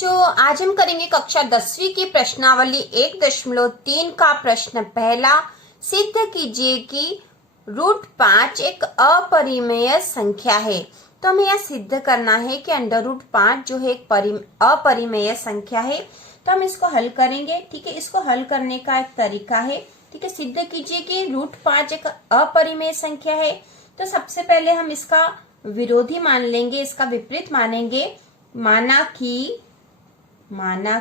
बच्चों, आज हम करेंगे कक्षा 10वीं की प्रश्नावली 1.3 का प्रश्न पहला। सिद्ध कीजिए कि √5 एक अपरिमेय संख्या है। तो हमें यह सिद्ध करना है कि √5 जो है एक अपरिमेय संख्या है। तो हम इसको हल करेंगे। ठीक है, इसको हल करने का एक तरीका है। ठीक है, सिद्ध कीजिए कि √5 एक अपरिमेय संख्या है। तो सबसे पहले हम इसका विरोधी मान लेंगे, इसका विपरीत मानेंगे। माना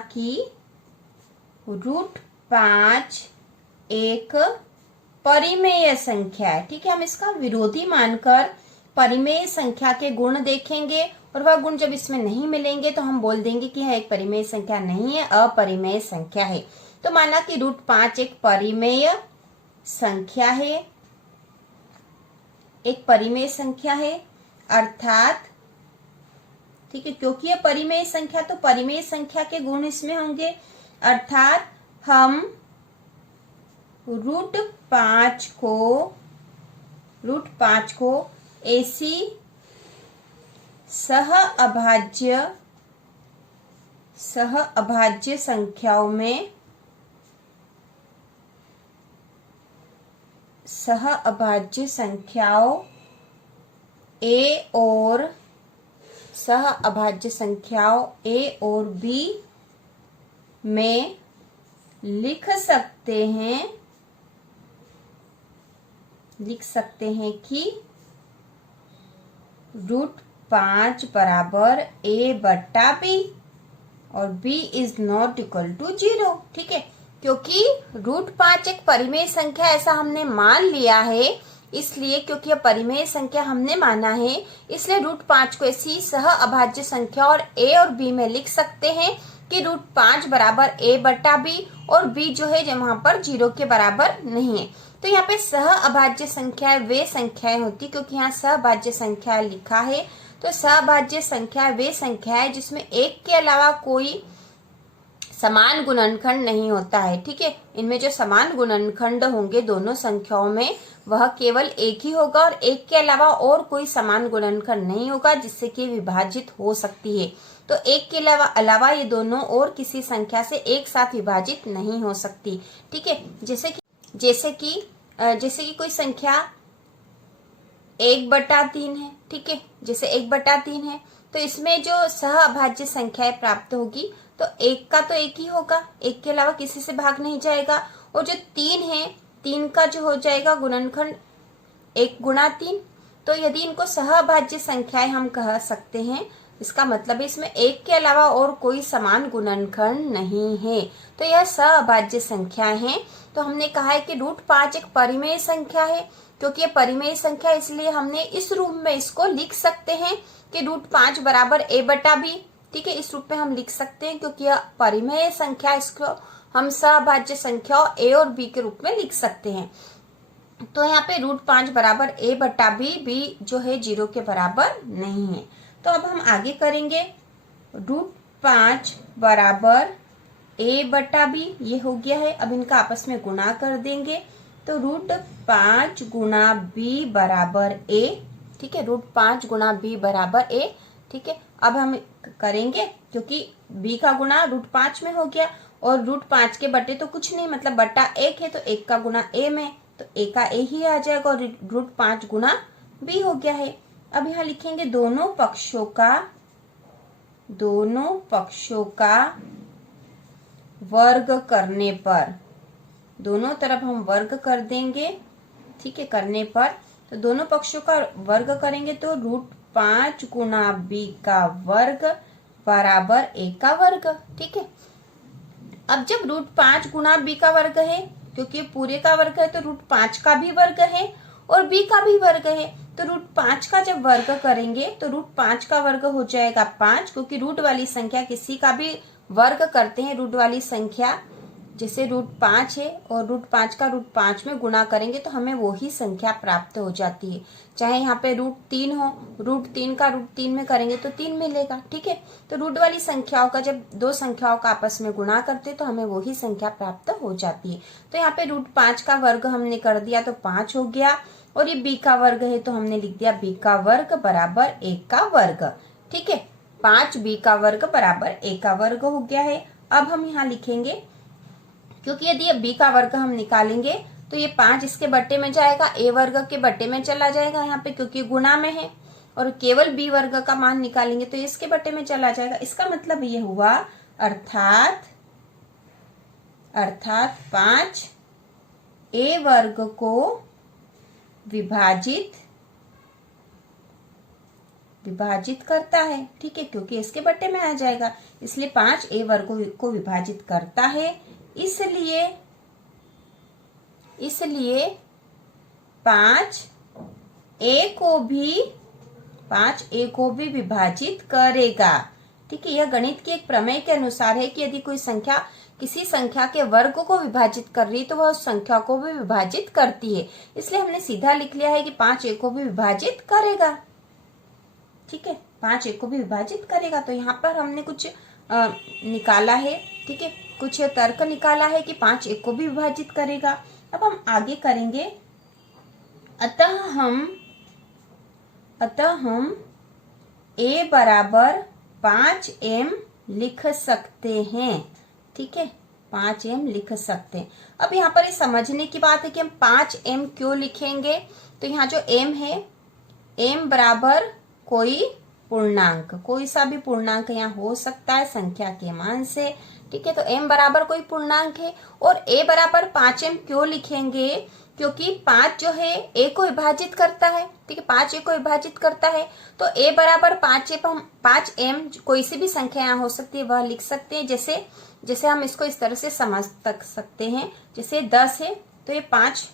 कि √5 एक परिमेय संख्या है। ठीक है, हम इसका विरोधी मानकर परिमेय संख्या के गुण देखेंगे और वह गुण जब इसमें नहीं मिलेंगे तो हम बोल देंगे कि यह एक परिमेय संख्या नहीं है, अपरिमेय संख्या है। तो माना कि √5 एक परिमेय संख्या है, एक परिमेय संख्या है, अर्थात ठीक है, क्योंकि यह परिमेय संख्या तो परिमेय संख्या के गुण इसमें होंगे। अर्थात हम √5 को ऐसी सह अभाज्य संख्याओं A और B में लिख सकते हैं कि √5 बराबर A/B और B is not equal to 0। ठीक है, क्योंकि √5 एक परिमेय संख्या ऐसा हमने मान लिया है, इसलिए क्योंकि यह परिमेय संख्या हमने माना है, इसलिए √5 को ऐसी सह अभाज्य संख्या और A और B में लिख सकते हैं कि √5 बराबर A/B और B जो है वहां पर 0 के बराबर नहीं है। तो यहाँ पे सह अभाज्य संख्याएं वे संख्याएं होती, क्योंकि यहाँ सहभाज्य संख्या लिखा है। तो सहभाज्य संख्या वे संख्याएं जिसमें एक के अलावा कोई समान गुणनखंड नहीं होता है। ठीक है, इनमें जो समान गुणनखंड होंगे दोनों संख्याओं में वह केवल एक ही होगा और एक के अलावा और कोई समान गुणनखंड नहीं होगा जिससे कि विभाजित हो सकती है। तो एक के अलावा ये दोनों और किसी संख्या से एक साथ विभाजित नहीं हो सकती। ठीक है, जैसे कि कोई संख्या 1/3 है। ठीक है, जैसे 1/3 है तो इसमें जो सह अभाज्य संख्याएं प्राप्त होगी तो एक का तो एक ही होगा, एक के अलावा किसी से भाग नहीं जाएगा। और जो 3 है, 3 का जो हो जाएगा गुणनखंड 1/3। तो यदि इनको सहअभाज्य संख्याएं हम कह सकते हैं, इसका मतलब है इसमें एक के अलावा और कोई समान गुणनखंड नहीं है, तो यह सहअभाज्य संख्याएं हैं। तो हमने कहा है कि √5 एक परिमेय संख्या है। क्योंकि यह परिमेय संख्या इसलिए हमने इस रूप में इसको लिख सकते हैं कि √5 बराबर A/B। ठीक है, इस रूप में हम लिख सकते हैं क्योंकि यह परिमेय संख्या, इसको हम सहअभाज्य संख्या A और B के रूप में लिख सकते हैं। तो यहाँ पे √5 बराबर A/B, B जो है 0 के बराबर नहीं है। तो अब हम आगे करेंगे। √5 बराबर A/B ये हो गया है। अब इनका आपस में गुणा कर देंगे तो √5 गुणा B बराबर A। ठीक है, √5 गुणा B बराबर A। ठीक है, अब हम करेंगे क्योंकि B का गुणा √5 में हो गया और √5 के बटे तो कुछ नहीं, मतलब बटा 1 है, तो 1 का गुणा A में, तो A का A ही आ जाएगा और √5 गुणा B हो गया है। अब यहाँ लिखेंगे दोनों पक्षों का वर्ग करने पर, दोनों तरफ हम वर्ग कर देंगे। ठीक है, करने पर तो दोनों पक्षों का वर्ग करेंगे तो √5 गुणा B का वर्ग बराबर A का वर्ग। ठीक है, अब जब √5 गुणा B का वर्ग है, क्योंकि पूरे का वर्ग है तो √5 का भी वर्ग है और B का भी वर्ग है, तो √5 का जब वर्ग करेंगे तो √5 का वर्ग हो जाएगा 5, क्योंकि रूट वाली संख्या किसी का भी वर्ग करते हैं, रूट वाली संख्या जैसे √5 है और √5 का √5 में गुणा करेंगे तो हमें वही संख्या प्राप्त हो जाती है। चाहे यहाँ पे √3 हो, √3 का √3 में करेंगे तो 3 मिलेगा। ठीक है, तो रूट वाली संख्याओं का जब दो संख्याओं का आपस में गुणा करते तो हमें वही संख्या प्राप्त हो जाती है। तो यहाँ पे √5 का वर्ग हमने कर दिया तो 5 हो गया और ये B का वर्ग है तो हमने लिख दिया B का वर्ग बराबर 1 का वर्ग। ठीक है, 5b का वर्ग बराबर a का वर्ग हो गया है। अब हम यहाँ लिखेंगे, क्योंकि यदि b का वर्ग हम निकालेंगे तो ये 5 इसके बट्टे में जाएगा, a वर्ग के बट्टे में चला जाएगा यहाँ पे, क्योंकि गुणा में है, और केवल b वर्ग का मान निकालेंगे तो इसके बट्टे में चला जाएगा। इसका मतलब ये हुआ अर्थात 5 a वर्ग को विभाजित करता है, ठीक है, क्योंकि इसके बट्टे में आ जाएगा, इसलिए 5 a वर्ग को विभाजित करता है। इसलिए 5 a को भी विभाजित करेगा, ठीक है। यह गणित के एक प्रमेय के अनुसार है कि यदि कोई संख्या किसी संख्या के वर्ग को विभाजित कर रही है तो वह उस संख्या को भी विभाजित करती है, इसलिए हमने सीधा लिख लिया है कि 5 a को भी विभाजित करेगा, ठीक है, 5 a को भी विभाजित करेगा। तो यहाँ पर हमने कुछ निकाला है, ठीक है, कुछ तर्क निकाला है कि 5 a को भी विभाजित करेगा। अब हम आगे करेंगे, अतः हम a बराबर 5m लिख सकते हैं, ठीक है, 5m लिख सकते हैं। अब यहाँ पर ये समझने की बात है कि हम 5m क्यों लिखेंगे। तो यहाँ जो m है, m बराबर कोई पूर्णांक, कोई सा भी पूर्णांक यहाँ हो सकता है संख्या के मान से, ठीक है। तो m बराबर कोई पूर्णांक है। और a बराबर 5m क्यों लिखेंगे, क्योंकि 5 जो है a को विभाजित करता है, ठीक है, 5 a को विभाजित करता है। तो a बराबर 5m कोई सी भी संख्या यहाँ हो सकती है, वह लिख सकते हैं। जैसे हम इसको इस तरह से समझ सकते हैं, जैसे 10 है तो ये 5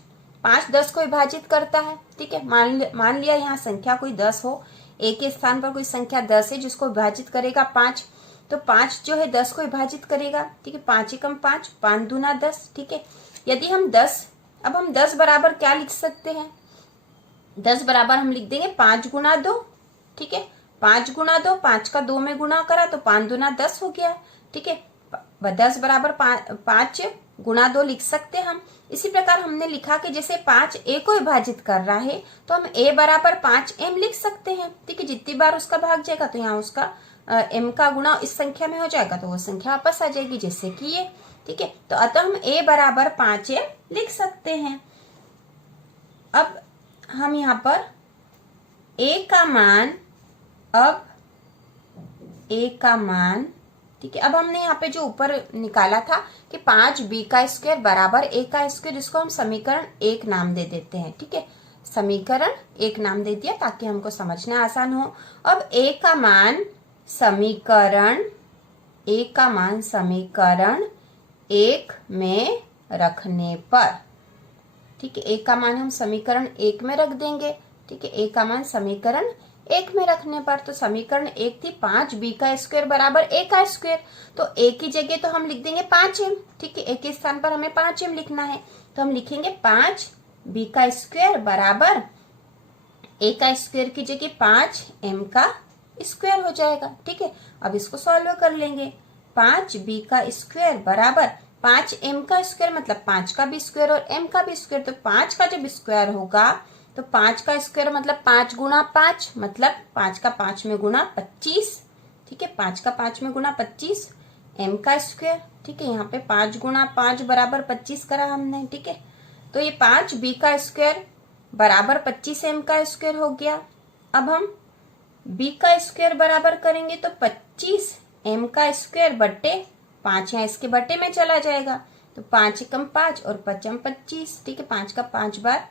10 को विभाजित करता है, ठीक है। मान लिया यहाँ संख्या कोई 10 हो, a के स्थान पर कोई संख्या 10 है जिसको विभाजित करेगा 5, तो 5 जो है 10 को विभाजित करेगा, ठीक है, 5 एकम 5, 5 दूना 10, ठीक है। यदि हम 10, अब हम 10 बराबर क्या लिख सकते हैं, 10 बराबर हम लिख देंगे 5 गुना 2, ठीक है, 5 गुना 2, 5 का 2 में गुना करा तो 5 दूना 10 हो गया, ठीक है। 10 बराबर 5 गुना 2 लिख सकते हैं हम। इसी प्रकार हमने लिखा कि जैसे 5 a को विभाजित कर रहा है तो हम a बराबर 5m लिख सकते हैं, ठीक है। जितनी बार उसका भाग जाएगा तो यहाँ उसका m का गुणा इस संख्या में हो जाएगा तो वो संख्या वापस आ जाएगी, जैसे कि ये, ठीक है। तो अतः हम a बराबर 5m लिख सकते हैं। अब हम यहाँ पर a का मान, ठीक है। अब हमने यहाँ पे जो ऊपर निकाला था कि 5b का स्क्वायर बराबर a का स्क्वायर, इसको हम समीकरण 1 नाम दे देते हैं, ठीक है, समीकरण 1 नाम दे दिया ताकि हमको समझना आसान हो। अब a का मान समीकरण 1 में रखने पर, ठीक है, a का मान हम समीकरण 1 में रख देंगे, ठीक है, a का मान समीकरण 1 में रखने पर, तो समीकरण 1 थी 5b का स्क्वायर बराबर a का स्क्वायर, तो a की जगह तो हम लिख देंगे 5m, ठीक है, a के स्थान पर हमें 5m लिखना है, तो हम लिखेंगे 5b का स्क्वायर बराबर a का स्क्वायर की जगह 5m का स्क्वायर हो जाएगा, ठीक है। अब इसको सॉल्व कर लेंगे, 5b का स्क्वायर बराबर 5m का स्क्वायर मतलब 5 का भी स्क्वायर और m का भी स्क्वायर, तो 5 का जब स्क्वायर होगा तो 5 का स्क्वायर मतलब 5 गुना 5 मतलब 5 का 5 में गुना 25, ठीक है, 5 का 5 में गुना 25 m का स्क्वायर, ठीक है। यहाँ पे 5 गुना 5 बराबर 25 करा हमने, ठीक है। तो ये 5b का स्क्वायर बराबर 25m का स्क्वायर हो गया। अब हम b का स्क्वायर बराबर करेंगे तो 25m का स्क्वायर बट्टे 5 यहाँ इसके बट्टे में चला जाएगा, तो 5 एकम 5 और 5m 25, ठीक है, 5 का 5 बार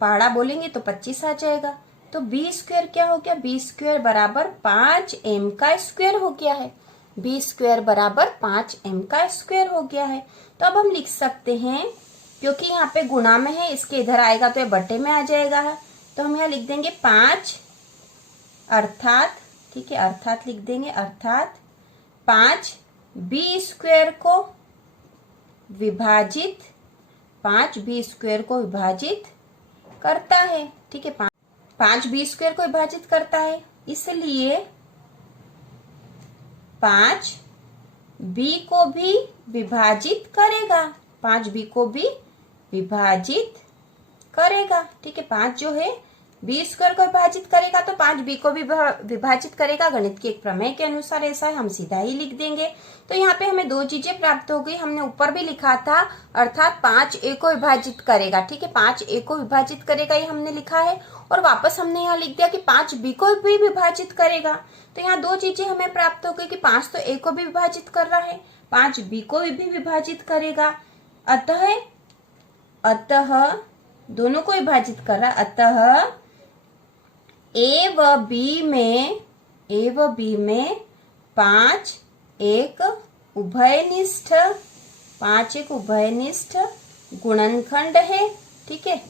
पहाड़ा बोलेंगे तो 25 आ जाएगा। तो b स्क्वायर क्या हो गया, b स्क्वायर बराबर 5m का स्क्वायर हो गया है, b स्क्वायर बराबर 5m का स्क्वायर हो गया है। तो अब हम लिख सकते हैं, क्योंकि यहाँ पे गुणा में है, इसके इधर आएगा तो ये बट्टे में आ जाएगा, तो हम यहाँ लिख देंगे 5 अर्थात, ठीक है, अर्थात लिख देंगे, अर्थात 5b स्क्वायर को विभाजित 5b स्क्वायर को विभाजित करता है, ठीक है, 5b स्क्वायर को विभाजित करता है, इसलिए 5b को भी विभाजित करेगा, 5b को भी विभाजित करेगा, ठीक है। 5 जो है बी स्क्वायर को विभाजित करेगा तो 5b को भी विभाजित करेगा। गणित के एक प्रमेय के अनुसार ऐसा है, हम सीधा ही लिख देंगे। तो यहाँ पे हमें दो चीजें प्राप्त हो गई। हमने ऊपर भी लिखा था, अर्थात 5a को विभाजित करेगा। ठीक है, 5a को विभाजित करेगा ये हमने लिखा है, और वापस हमने यहाँ लिख दिया कि 5b को भी विभाजित करेगा। तो यहाँ दो चीजें हमें प्राप्त हो गई कि 5 तो a को भी विभाजित कर रहा है, 5b को भी विभाजित करेगा। अतः दोनों को विभाजित कर रहा है। अतः ए व बी में 5 एक उभयनिष्ठ गुणनखंड है। ठीक है,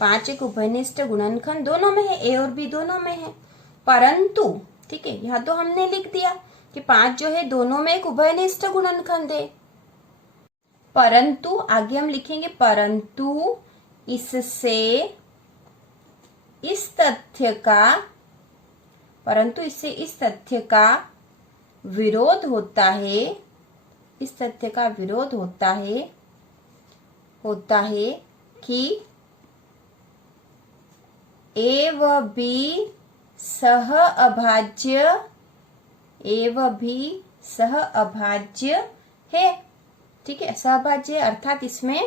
5 एक उभयनिष्ठ गुणनखंड दोनों में है, ए और बी दोनों में है। परंतु ठीक है, यहाँ तो हमने लिख दिया कि 5 जो है दोनों में एक उभयनिष्ठ गुणनखंड है। परंतु आगे हम लिखेंगे, परंतु इससे इस तथ्य का विरोध होता है, इस तथ्य का विरोध होता है कि ए व बी सह अभाज्य है। ठीक है, सहभाज्य अर्थात इसमें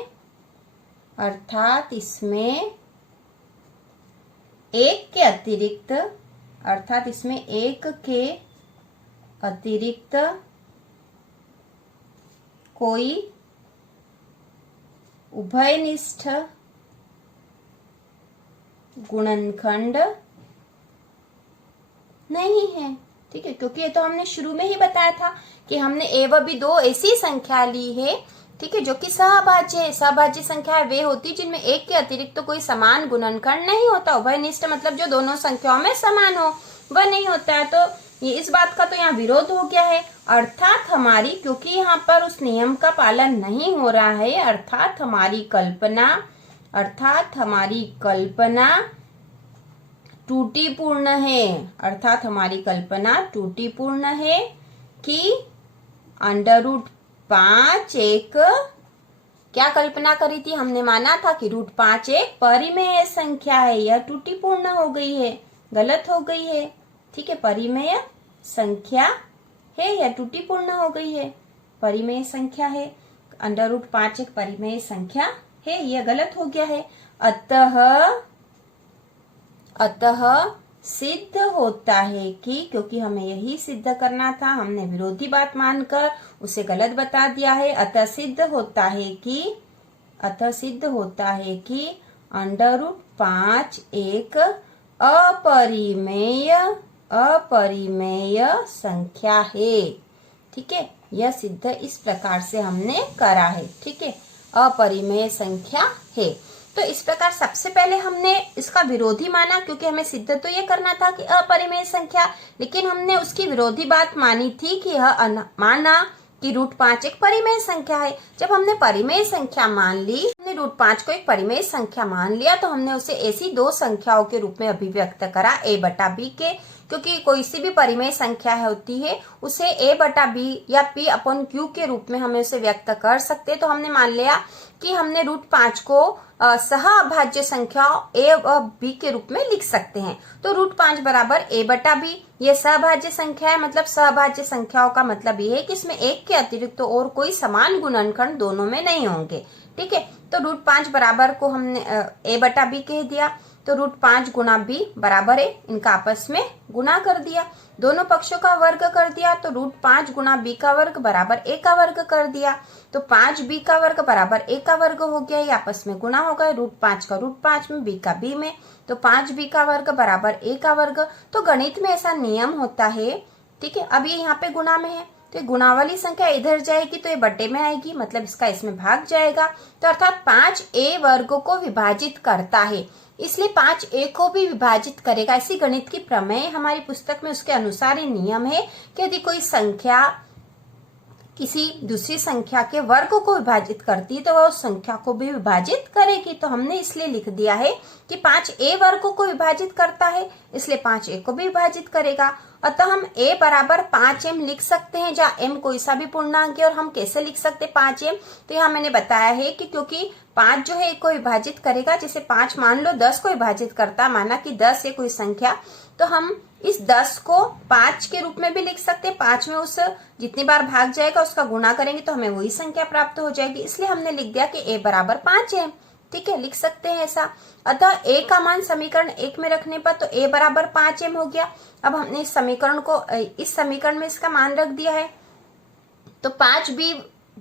एक के अतिरिक्त कोई उभयनिष्ठ गुणनखंड नहीं है। ठीक है, क्योंकि ये तो हमने शुरू में ही बताया था कि हमने ए व बी दो ऐसी संख्या ली है, ठीक है, जो कि सहभाज्य है। सहभाज्य संख्या वे होती जिनमें एक के अतिरिक्त तो कोई समान गुणनखंड नहीं होता। उभयनिष्ठ मतलब जो दोनों संख्याओं में समान हो, वह नहीं होता है। तो ये इस बात का तो यहाँ विरोध हो गया है। अर्थात हमारी, क्योंकि यहाँ पर उस नियम का पालन नहीं हो रहा है, अर्थात हमारी कल्पना त्रुटिपूर्ण है, कि √5 एक, क्या कल्पना करी थी हमने, माना था कि √5 एक परिमेय संख्या है। यह त्रुटिपूर्ण हो गई है, गलत हो गई है। ठीक है, परिमेय संख्या है या त्रुटिपूर्ण हो गई है, परिमेय संख्या है। √5 एक परिमेय संख्या है, यह गलत हो गया है। अतः सिद्ध होता है कि, क्योंकि हमें यही सिद्ध करना था, हमने विरोधी बात मानकर उसे गलत बता दिया है। अतः सिद्ध होता है कि √5 एक अपरिमेय संख्या है। ठीक है, यह सिद्ध इस प्रकार से हमने करा है। ठीक है, अपरिमेय संख्या है। तो इस प्रकार सबसे पहले हमने इसका विरोधी माना, क्योंकि हमें सिद्ध तो ये करना था कि अपरिमेय संख्या, लेकिन हमने उसकी विरोधी बात मानी थी कि यह माना कि √5 एक परिमेय संख्या है। जब हमने परिमेय संख्या मान ली, हमने √5 को एक परिमेय संख्या मान लिया, तो हमने उसे ऐसी दो संख्याओं के रूप में अभिव्यक्त करा, a/b के, क्योंकि कोई सी भी परिमेय संख्या होती है उसे a/b या p/q के रूप में हमें उसे व्यक्त कर सकते। तो हमने मान लिया कि हमने √5 को सहअभाज्य संख्या a व b के रूप में लिख सकते हैं। तो √5 बराबर a/b, ये सहअभाज्य संख्या है। मतलब सहअभाज्य संख्याओं का मतलब ये है कि इसमें एक के अतिरिक्त तो और कोई समान गुणनखंड दोनों में नहीं होंगे। ठीक है, तो √5 बराबर को हमने a/b कह दिया, तो √5 गुणा b बराबर है, इनका आपस में गुणा कर दिया, दोनों पक्षों का वर्ग कर दिया, तो √5 गुणा b का वर्ग बराबर a का वर्ग कर दिया, तो 5b का वर्ग बराबर a का वर्ग हो गया। ये आपस में गुणा हो गए, √5 का √5 में, b का b में, तो 5b का वर्ग बराबर a का वर्ग। तो गणित में ऐसा नियम होता है। ठीक है, अब ये यहाँ पे गुणा में है, तो गुणा वाली संख्या इधर जाएगी तो ये बटे में आएगी, मतलब इसका इसमें भाग जाएगा। तो अर्थात 5a वर्ग को विभाजित करता है, इसलिए 5a को भी विभाजित करेगा। ऐसी गणित की प्रमेय हमारी पुस्तक में, उसके अनुसार ये नियम है कि यदि कोई संख्या किसी दूसरी संख्या के वर्ग को विभाजित करती है तो वह उस संख्या को भी विभाजित करेगी। तो हमने इसलिए लिख दिया है कि 5a वर्ग को विभाजित करता है, इसलिए 5a को भी विभाजित करेगा। अतः हम a बराबर 5m लिख सकते हैं, जहाँ m कोई सा भी पूर्णांक है। और हम कैसे लिख सकते हैं 5m, तो यहाँ मैंने बताया है कि क्योंकि 5 जो है 1 को विभाजित करेगा, जैसे 5 मान लो 10 को विभाजित करता, माना कि 10 है कोई संख्या, तो हम इस 10 को 5 के रूप में भी लिख सकते हैं। 5 में उस जितनी बार भाग जाएगा उसका गुणा करेंगे तो हमें वही संख्या प्राप्त हो जाएगी, इसलिए हमने लिख दिया कि a बराबर 5 है। ठीक है, लिख सकते हैं ऐसा। अतः a का मान समीकरण 1 में रखने पर तो a बराबर 5m हो गया। अब हमने इस समीकरण में इसका मान रख दिया है, तो 5b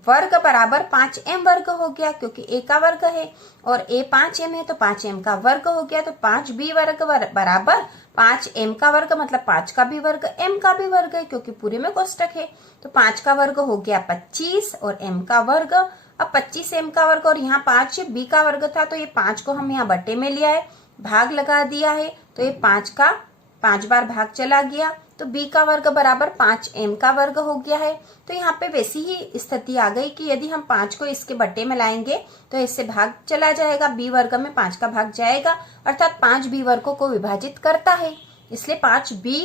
वर्ग बराबर 5m वर्ग हो गया, क्योंकि a का वर्ग है और a 5m है तो 5m का वर्ग हो गया। तो 5b वर्ग बराबर 5m का वर्ग, मतलब 5 का भी वर्ग m का भी वर्ग है, क्योंकि पूरे में कोष्टक है। तो 5 का वर्ग हो गया 25 और m का वर्ग, अब 25 m का वर्ग और यहाँ 5 b का वर्ग था, तो ये 5 को हम यहाँ बटे में लिया है, भाग लगा दिया है, तो ये 5 का 5 बार भाग चला गया, तो b का वर्ग बराबर 5m का वर्ग हो गया है। तो यहाँ पे वैसी ही स्थिति आ गई कि यदि हम 5 को इसके बटे में लाएंगे तो इससे भाग चला जाएगा, b वर्ग में 5 का भाग जाएगा, अर्थात 5b वर्गों को विभाजित करता है, इसलिए 5b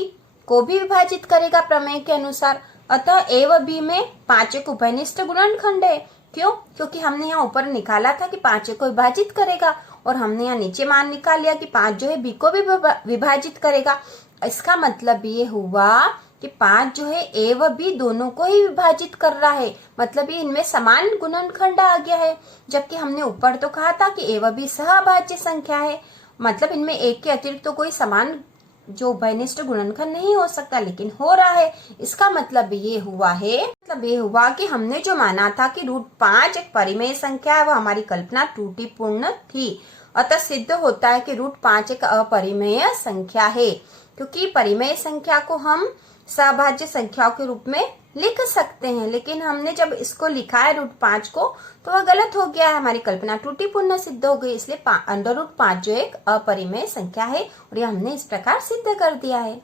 को भी विभाजित करेगा प्रमेय के अनुसार। अतः a व b में 5 एक उभयनिष्ठ गुणनखंड है। क्यों? क्योंकि हमने यहाँ ऊपर निकाला था कि 5 को विभाजित करेगा और हमने यहाँ नीचे मान निकाल लिया कि 5 जो है b को भी विभाजित करेगा। इसका मतलब ये हुआ कि 5 जो है a व b दोनों को ही विभाजित कर रहा है, मतलब ये इनमें समान गुणनखंड आ गया है। जबकि हमने ऊपर तो कहा था कि a व b सहअभाज्य संख्या है, मतलब इनमें एक के अतिरिक्त तो कोई समान जो उभयनिष्ठ गुणनखंड नहीं हो सकता, लेकिन हो रहा है। इसका मतलब ये हुआ कि हमने जो माना था कि √5 एक परिमेय संख्या है, वह हमारी कल्पना त्रुटिपूर्ण थी। अतः सिद्ध होता है कि √5 एक अपरिमेय संख्या है, क्योंकि परिमेय संख्या को हम सहभाज्य संख्याओं के रूप में लिख सकते हैं, लेकिन हमने जब इसको लिखा है √5 को तो वह गलत हो गया है, हमारी कल्पना त्रुटिपूर्ण सिद्ध हो गई। इसलिए √5 जो एक अपरिमेय संख्या है और ये हमने इस प्रकार सिद्ध कर दिया है।